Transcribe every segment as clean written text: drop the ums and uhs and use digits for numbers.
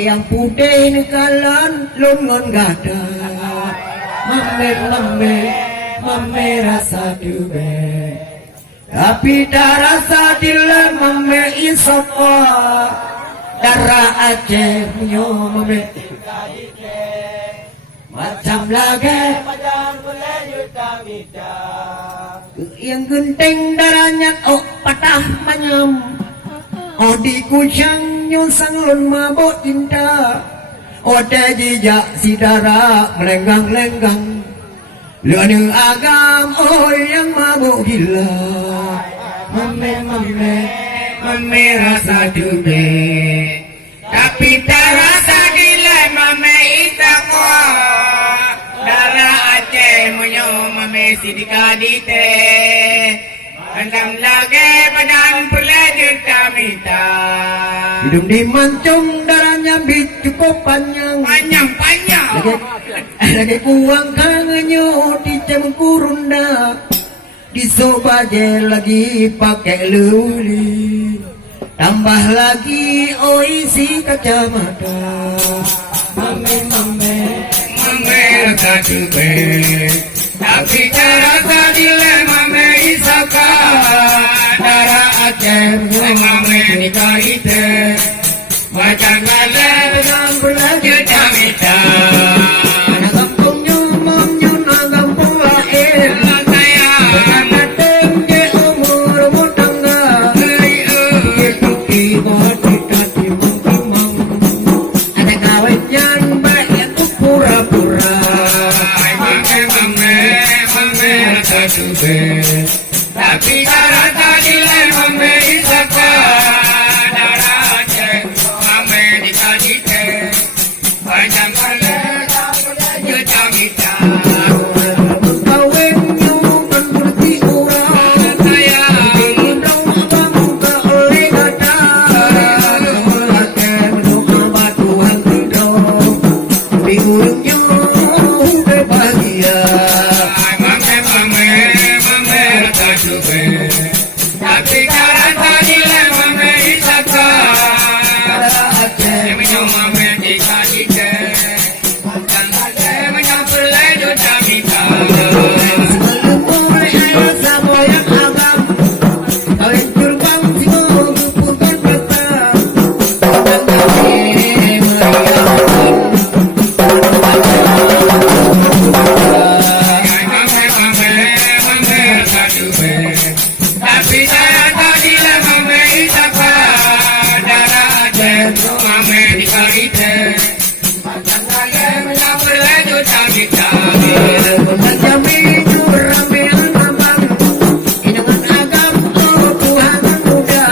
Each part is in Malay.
yang putih nekalan lungon gada mame rasa dube tapi tak rasa dile mame isopo darah Aceh punya mame macam lagi yang genting darahnya patah manyam di kucang nyusang lun mabuk cinta ada jejak si darah melenggang-lenggang leuneung agam yang mabuk gila mame rasa dube tapi tak rasa gila mame isako darah Aceh munyo mame sidikadite Andam lagi badan pula juta mita hidung dimancung darahnya cukup panjang lagi kuang kangenyo di cemkurunda di sobaje lagi pakai luli tambah lagi isi kacamata mame rasa dube tapi rasa dile mame isaka darah Aceh mame dikarite macam gale dengan berlaga jamita anak kampung nyomong nyona kampung lain kaya karena tinggi umur mutangga tuki buat kita timang ada kawinnya banyak pura-pura tapi darah tadi mame isaka darah Aceh mame dikadite panjang kali juta mita kawin nyukan berarti orang kaya hidung abang ke oleh gada Aceh mendoa batuan hidung di urungnya bahagia tapi karena tadi mame isaka darah Aceh minum mame dikadite dan Aceh minum pelai juta mita sebelum mulai ayo sama yang agam kawin kurban simo bukan peta dan kami tapi saya tadi mame isaka darah Aceh mame dikarite macam lagi menyamper juta mita menjami ramaian abang dengan agam Tuhan muda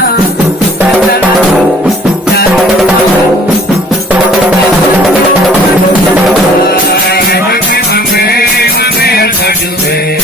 mame rasa dube